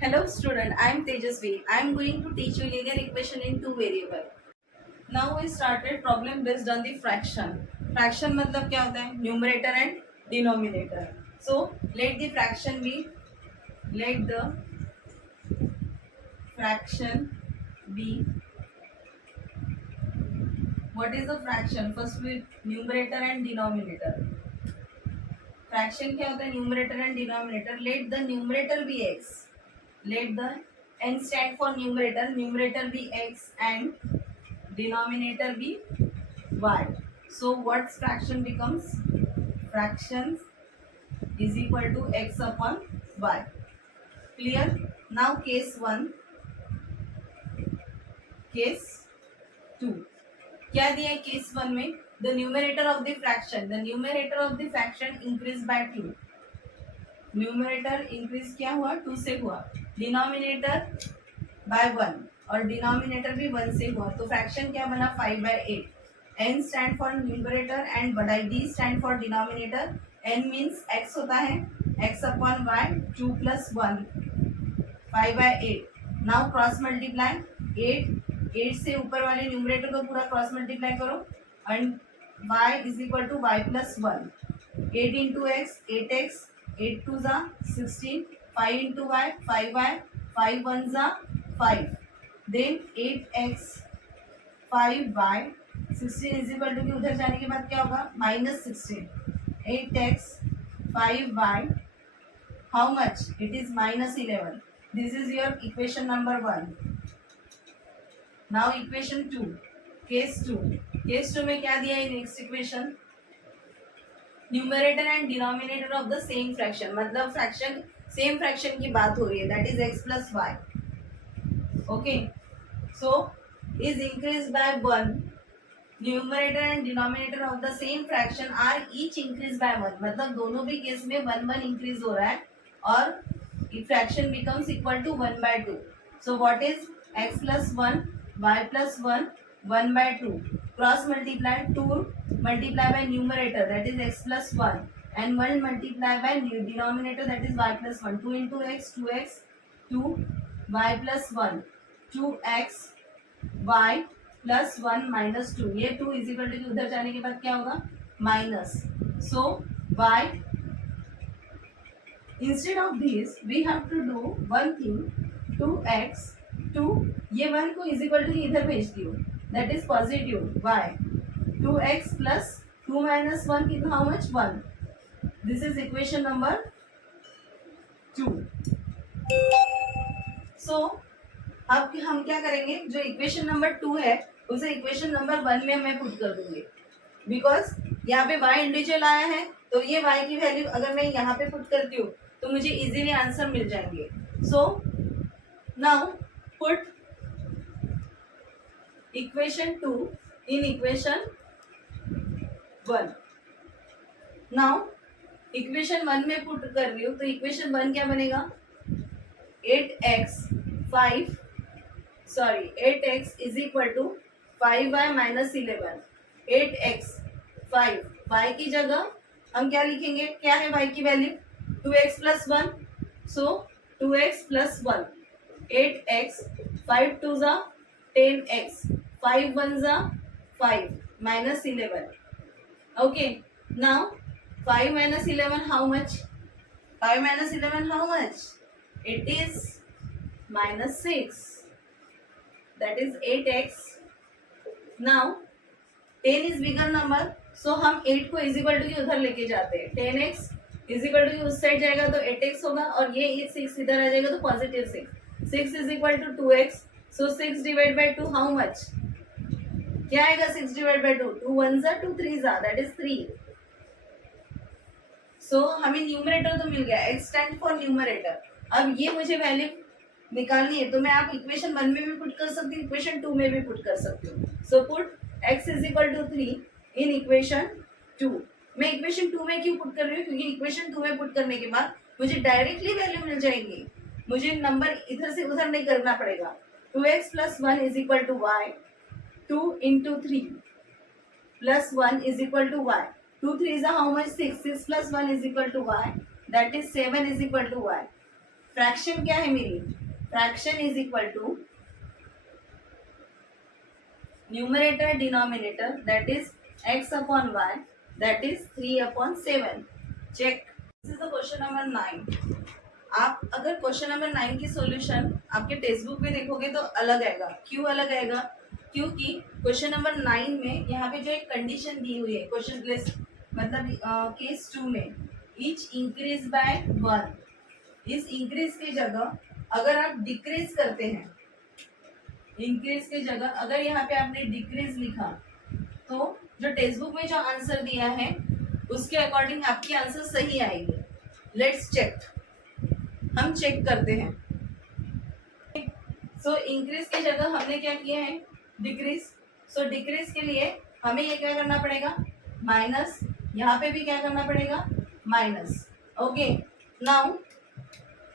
Hello student, I am Tejasvi. I am going to teach you linear equation in two variable. Now we started problem based on the fraction. Fraction मतलब क्या होता है? Numerator and denominator. So let the fraction be. What is the fraction? First with numerator and denominator. Fraction क्या होता है? Numerator and denominator. Let the numerator be x. Let the n stand for numerator. Numerator be x and denominator be y. So what fraction becomes? Fraction is equal to x upon y. Clear? Now case 1, case 2. क्या दिया है case 1 में? The numerator of the fraction increased by 2. Numerator increase क्या हुआ? 2 से हुआ. Denominator by 1 और denominator भी 1 से हुआ. तो फ्रैक्शन क्या बना? 5/8. n stand for numerator and d stand for denominator. n means x होता है x upon y. 2 + 1 5/8. Now cross multiply 8 से ऊपर वाले न्यूमरेटर को पूरा क्रॉस मल्टीप्लाई करो and y is equal to y + 1. 8 into x 8x. 8 2 जा 16. 5 इंटू वाई 5y. 5 1 जा 5. Then 8x 5y. 16 is equal to उधर जाने के बाद क्या होगा? -16. 8x 5y. How much? It is -11. This is your equation number 1. Now equation 2, case 2. Case 2 में क्या दिया है? Next equation numerator and denominator of the same fraction. मतलब फ्रैक्शन सेम फ्रैक्शन की बात हो रही है. That is x + y. Okay. So is increase by 1. Numerator and denominator of the same fraction are each increase by 1. मतलब दोनों भी case में 1 इंक्रीज हो रहा है और fraction becomes equal to 1/2. So what is x + 1 y + 1 1/2. Cross multiply 2 multiply by numerator, that is x + 1, and 1 multiply by denominator, that is y + 1. 2 into x 2x 2 y + 1 2x y + 1 minus 2. ये 2 is equal to उधर जाने के बाद क्या होगा? Minus. So y instead of this we have to do one thing. 2x 2 ये 1 को is equal to इधर भेज दियो. That is positive y. 2x plus 2 minus 1 कितना? How much? 1. This is equation number 2. सो अब हम क्या करेंगे? जो इक्वेशन नंबर 2 है उसे इक्वेशन नंबर 1 में मैं पुट कर दूंगी. बिकॉज यहाँ पे y इंडिविजुअल आया है तो ये y की वैल्यू अगर मैं यहाँ पे पुट करती हूँ तो मुझे इजीली आंसर मिल जाएंगे. So now put equation 2 in equation 1. Now equation 1 में पुट कर रही हूँ तो इक्वेशन 1 क्या बनेगा? 8x is equal to 5y - 11. 8x 5 y की जगह हम क्या लिखेंगे? क्या है y की value? 2x + 1. So 2x + 1. 8x 5 2 जा 10x 5 1 जा 5 minus 11. Okay. Now 5 minus 11 how much? 5 minus 11 how much? It is -6. That is 8x. Now 10 is bigger number. So हम 8 को इज इक्वल टू की उधर लेके जाते हैं. 10x इज इक्वल टू उस साइड जाएगा तो 8x होगा और ये 6 इधर आ जाएगा तो +6. 6 is equal to 2x. So 6 divided by 2 how much? क्या आएगा? 6 divided by 2. 2 1 जा 2 3 जा दैट इज 3. सो हमें न्यूमरेटर तो मिल गया. x stand for numerator. अब ये मुझे वैल्यू निकालनी है तो मैं आप इक्वेशन 1 में भी पुट कर सकती हूँ, इक्वेशन 2 में भी पुट कर सकती हूँ. So put x is equal to 3 in equation 2. मैं इक्वेशन 2 में क्यों पुट कर रही हूँ? क्योंकि इक्वेशन 2 में पुट करने के बाद मुझे डायरेक्टली वैल्यू मिल जाएंगी. मुझे नंबर इधर से उधर नहीं करना पड़ेगा. 2x + 1 is equal to y. 2 into 3 plus 1 is equal to y. 2 3 is how much? 6. 6 plus 1 is equal to y. That is 7 is equal to y. Fraction क्या है मेरी, fraction is equal to numerator denominator that is x upon y that is 3/7. Check, this is the question number 9. आप अगर question number 9 की solution आपके text book में देखोगे तो अलग आएगा. क्यों अलग आएगा, क्योंकि क्वेश्चन नंबर 9 में यहाँ पे जो एक कंडीशन दी हुई है क्वेश्चन प्लेस मतलब केस 2 में ईच इंक्रीज बाय 1, इस इंक्रीज की जगह अगर आप डिक्रीज करते हैं, इंक्रीज की जगह अगर यहाँ पे आपने डिक्रीज लिखा तो जो टेक्स्ट बुक में जो आंसर दिया है उसके अकॉर्डिंग आपकी आंसर सही आएगी. लेट्स चेक, हम चेक करते हैं. सो इंक्रीज की जगह हमने क्या किया है, डिक्रीज. सो डिक्रीज के लिए हमें ये क्या करना पड़ेगा, माइनस. यहाँ पे भी क्या करना पड़ेगा, minus. Okay, now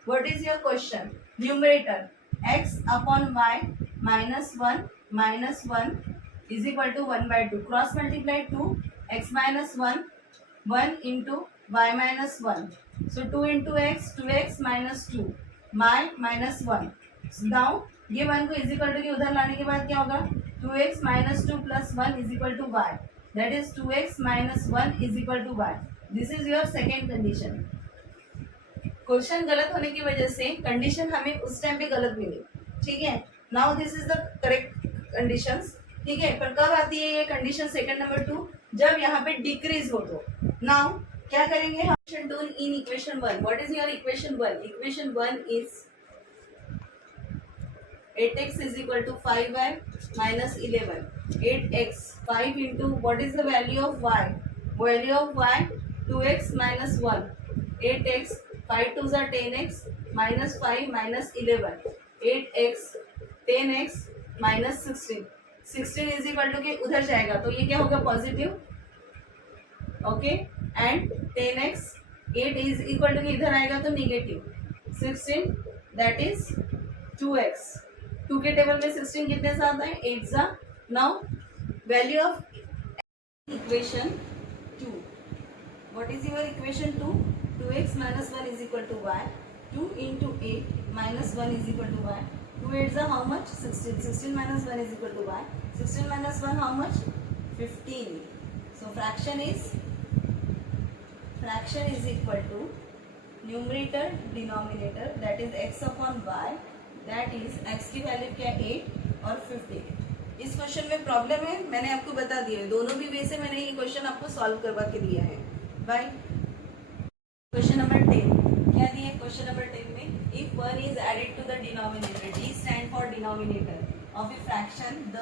what is your question, numerator x upon y -1 is equal to 1/2. Cross multiply 2 x minus 1 into y minus 1. So 2 into x 2x minus 2 y minus 1. Now ये 1 को इज इक्वल टू के उधर लाने के बाद क्या होगा, 2x minus 2 plus 1 is equal to y that is 2x minus 1 is equal to y. This is your second condition. Question गलत होने की वजह से कंडीशन हमें उस टाइम पे गलत मिली. ठीक है, now this is the correct conditions. ठीक है, पर कब आती है ये कंडीशन सेकंड नंबर 2, जब यहाँ पे डिक्रीज हो. तो नाउ क्या करेंगे हम, equation 2 in equation 1. What is your equation 1, equation 1 is 8x is equal to 5y minus 11. 8x 5 into what is the value of y, value of y 2x minus 1. 8x 5 2 are 10x minus 5 minus 11. 8x 10x minus 16. 16 is equal to के उधर जाएगा तो ये क्या होगा, positive. Okay, and 10x 8 is equal to के इधर आएगा तो निगेटिव. 16 that is 2x. 2 के टेबल में 16 कितने से आता है, 8 सा. Now value of equation 2. What is your equation 2, 2x minus 1 is equal to y. 2 into 8 minus 1 is equal to y. 2 8s are how much, 16. 16 minus 1 is equal to y. 16 minus 1 how much, 15. So fraction is equal to numerator denominator that is x upon y, that is x की value क्या, 8 और 15. इस question में problem है, मैंने आपको बता दिया है. दोनों भी वे से मैंने ये क्वेश्चन आपको सॉल्व करवा के दिया है. बाय. क्वेश्चन नंबर 10 क्या दिया है, क्वेश्चन नंबर 10 में if 1 is added to the denominator, d stand for denominator of a fraction, the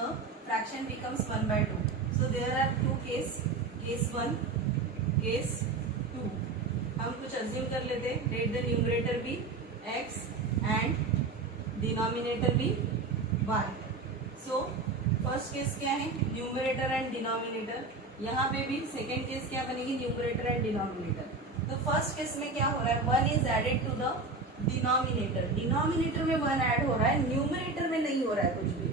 fraction becomes 1/2. So there are 2 case 1 case 2. हम कुछ अज्यूम कर लेते, लेट द न्यूमरेटर भी x एंड डिनोमिनेटर भी y. सो फर्स्ट केस क्या है, numerator and denominator. यहाँ पे भी सेकेंड केस क्या बनेगी, न्यूमरेटर एंड डिनोमिनेटर. तो फर्स्ट केस में क्या हो रहा है, 1 is added to the denominator. Denominator में 1 ऐड हो रहा है, न्यूमरेटर में नहीं हो रहा है कुछ भी,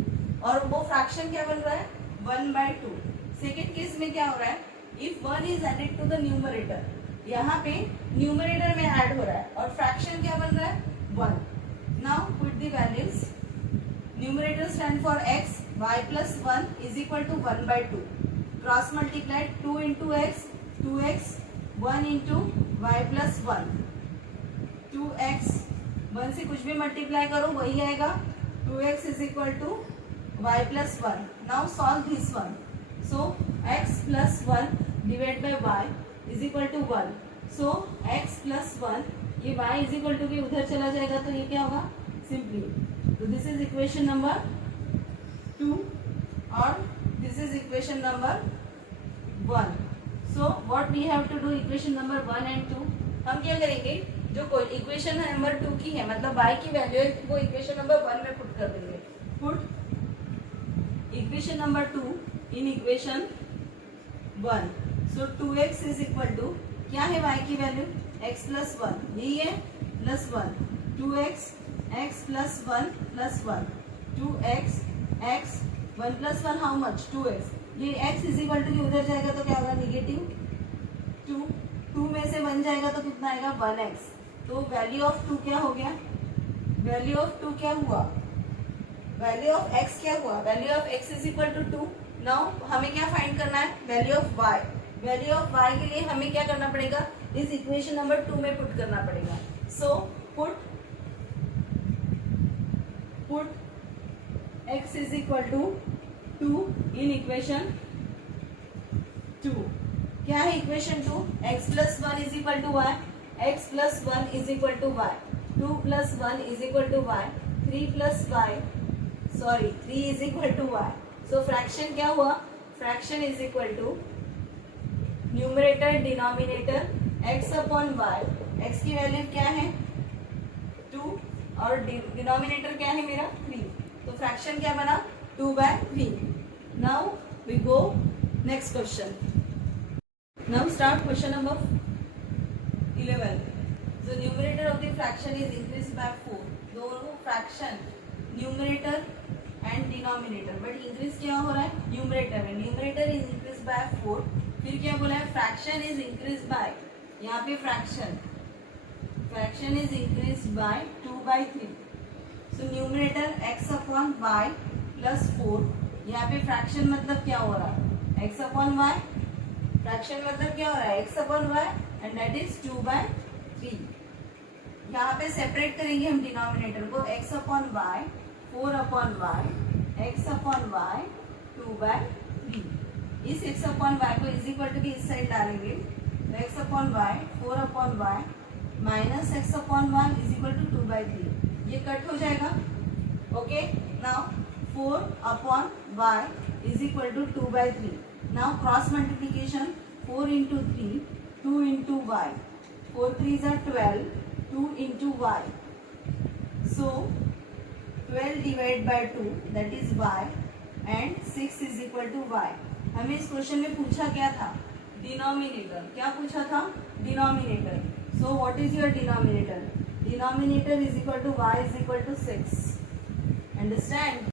और वो फ्रैक्शन क्या बन रहा है, 1/2. सेकेंड केस में क्या हो रहा है, if 1 is added to the numerator, यहाँ पे न्यूमरेटर में ऐड हो रहा है और फ्रैक्शन क्या बन रहा है, 1. Now put the values. Numerator stand for x, y plus 1 is equal to 1/2. Cross multiply 2 into x 2x, 1 into y plus 1. 2x 1 से कुछ भी मल्टीप्लाई करो वही आएगा. 2x is equal to y plus 1. Now solve this one. So x plus 1 divide by y is equal to 1. So x plus 1 ये y is equal to के उधर चला जाएगा तो ये क्या होगा, सिंपली. तो दिस इज इक्वेशन नंबर 2 और this is equation number 1. So what we have to do, equation number 1 and 2 हम क्या करेंगे, जो कोई इक्वेशन नंबर 2 की है मतलब y की वैल्यू है वो इक्वेशन नंबर 1 में पुट कर देंगे. Put equation number 2 in equation 1. So 2x is equal to क्या है y की वैल्यू, x प्लस 1 यही है, plus 1. 2x x plus 1 plus 1. 2x x 1 plus 1 how much, 2x. ये x इज इक्वल टू उधर जाएगा तो क्या होगा, निगेटिव 2. 2 में से 1 जाएगा तो कितना आएगा, 1x. तो वैल्यू ऑफ 2 क्या हो गया, वैल्यू ऑफ 2 क्या हुआ, वैल्यू ऑफ x क्या हुआ, value of x is equal to 2. Now हमें क्या फाइंड करना है, value of y. Value of y के लिए हमें क्या करना पड़ेगा, इस इक्वेशन नंबर 2 में पुट करना पड़ेगा. So put x is equal to 2 in equation 2. क्या है equation 2, x plus 1 is equal to y, x plus 1 is equal to y, 2 plus 1 is equal to y, 3 is equal to y. So fraction क्या हुआ, fraction is equal to numerator denominator x upon y. x की value क्या है 2 और denominator क्या है मेरा 3. तो फ्रैक्शन क्या बना 2/3. Now we go next question. Now start question number 11. The numerator of the fraction is increased by 4. दोनों fraction numerator and denominator, but increase क्या हो रहा है न्यूमरेटर में. Numerator is increase bye 4. फिर क्या बोला है, फ्रैक्शन इज इंक्रीज बाय, यहाँ पे fraction is increase bye 2/3. So numerator x upon y plus 4. यहाँ पे फ्रैक्शन मतलब क्या हो रहा है x अपॉन y, फ्रैक्शन मतलब क्या हो रहा है x upon y and that is 2/3. यहाँ पे सेपरेट करेंगे हम डिनोमिनेटर को, x upon y 4 upon y, x upon y 2/3. इस x अपॉन y को इज इक्वल टू की इस साइड डालेंगे तो x upon y 4 upon y minus x upon 1 is equal to 2/3. ये कट हो जाएगा. Okay, now 4 upon y is equal to 2/3. Now cross multiplication 4 into 3, 2 into y, 4 3s are 12, 2 into y. So 12 divided by 2 that is y and 6 is equal to y. हमें इस question में पूछा क्या था, denominator. क्या पूछा था, denominator. So what is your denominator, denominator is equal to y is equal to 6. Understand.